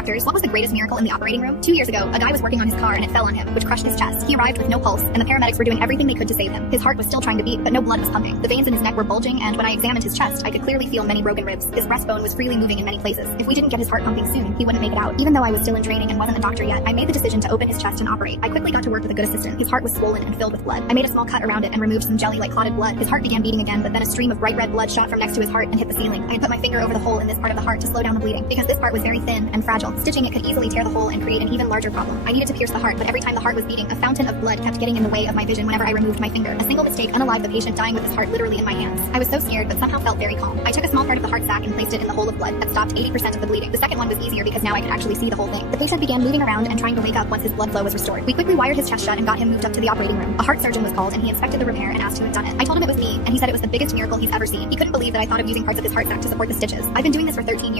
Doctors, what was the greatest miracle in the operating room? 2 years ago, a guy was working on his car and it fell on him, which crushed his chest. He arrived with no pulse, and the paramedics were doing everything they could to save him. His heart was still trying to beat, but no blood was pumping. The veins in his neck were bulging, and when I examined his chest, I could clearly feel many broken ribs. His breastbone was freely moving in many places. If we didn't get his heart pumping soon, he wouldn't make it out. Even though I was still in training and wasn't a doctor yet, I made the decision to open his chest and operate. I quickly got to work with a good assistant. His heart was swollen and filled with blood. I made a small cut around it and removed some jelly like clotted blood. His heart began beating again, but then a stream of bright red blood shot from next to his heart and hit the ceiling. I had put my finger over the hole in this part of the heart to slow down the bleeding. Because this part was very thin and fragile, stitching it could easily tear the hole and create an even larger problem. I needed to pierce the heart, but every time the heart was beating, a fountain of blood kept getting in the way of my vision whenever I removed my finger. A single mistake unalived the patient, dying with his heart literally in my hands. I was so scared, but somehow felt very calm. I took a small part of the heart sac and placed it in the hole of blood. That stopped 80% of the bleeding. The second one was easier because now I could actually see the whole thing. The patient began moving around and trying to wake up once his blood flow was restored. We quickly wired his chest shut and got him moved up to the operating room. A heart surgeon was called and he inspected the repair and asked who had done it. I told him it was me, and he said it was the biggest miracle he's ever seen. He couldn't believe that I thought of using parts of his heart sac to support the stitches. I've been doing this for 13 years.